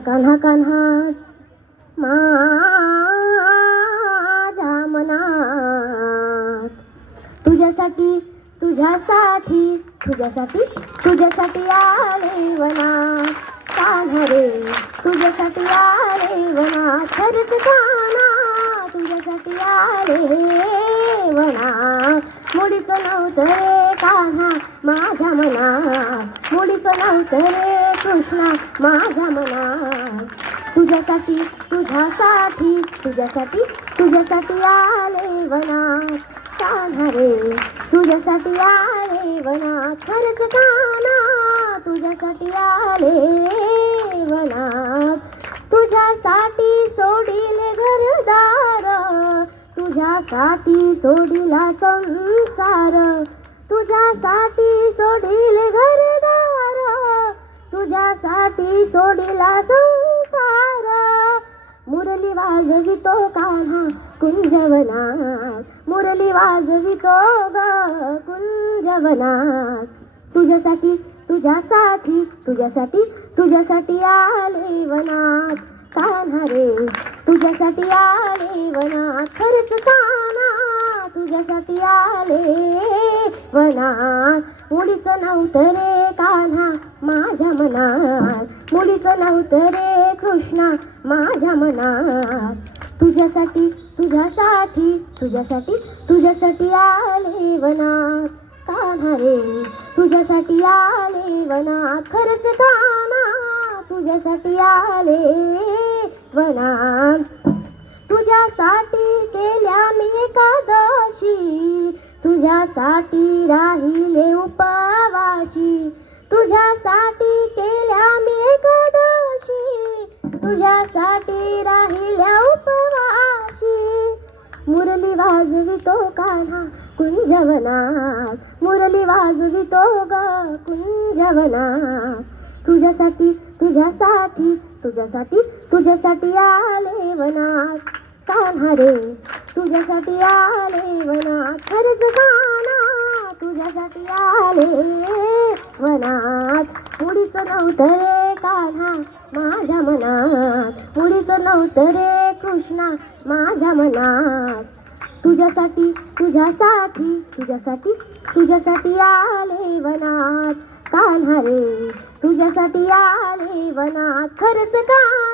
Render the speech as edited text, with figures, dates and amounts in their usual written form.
कान्हा कान्हा माझ्या मनात तुझ्यासाठी तुझ्यासाठी तुझ्यासाठी तुझ्यासाठी आले वनात कान्हा रे तुझ्यासाठी आले वनात खरंच कान्हा तुझ्यासाठी आले वनात मुलीचं नव्हतं रे कान्हा माझ्या मनात मुलीचं नव्हतं रे कृष्णा माझ्या मनात तुझ्यासाठी तुझ्यासाठी तुझ्यासाठी तुझ्यासाठी आले वनात कान्हा रे तुझ्यासाठी आले वनात खरंच कान्हा तुझ्यासाठी आले वनात तुझ्यासाठी सोडिले घरदार तुझ्यासाठी सोडिला संसार तुझ्यासाठी सोडिले घरदार तुझ्यासाठी सोडिला संसार मुरली वाजवितो कान्हा कुंजवनात मुरली वाजवितो ग कुंजवनात तुझ्यासाठी तुझ्यासाठी तुझ्यासाठी तुझ्यासाठी आले वनात कान्हा रे तुझ्यासाठी आले वनात खरंच कान्हा तुझ्यासाठी आले वनात मुलीचं नव्हतं रे कान्हा माझ्या मनात मुलीचं नव्हतं रे कृष्णा माझ्या मनात तुझ्यासाठी तुझ्यासाठी तुझ्यासाठी तुझ्यासाठी आले वनात कान्हा रे तुझ्यासाठी आले वनात खरंच कान्हा तुझ्यासाठी आले वनात तुझ्यासाठी केल्या मी एकादशी तुझ्यासाठी राहिले उपवाशी तुझ्यासाठी केल्या मी एकादशी तुझ्यासाठी राहिल्या उपवाशी मुरली वाजवितो कान्हा कुंजवनात मुरली वाजवितो ग कुंजवनात तुझ्यासाठी तुझ्यासाठी तुझ्यासाठी तुझ्यासाठी आले वनात कान्हा रे तुझ्यासाठी आले वनात खरंच कान्हा तुझ्यासाठी आले वनात मुलीचं नव्हतं रे कान्हा माझ्या मनात मुलीचं नव्हतं रे कृष्णा माझ्या मनात तुझ्यासाठी तुझ्यासाठी तुझ्यासाठी तुझ्यासाठी आले वनात कान्हा रे तुझ्यासाठी आले वनात खरंच कान्हा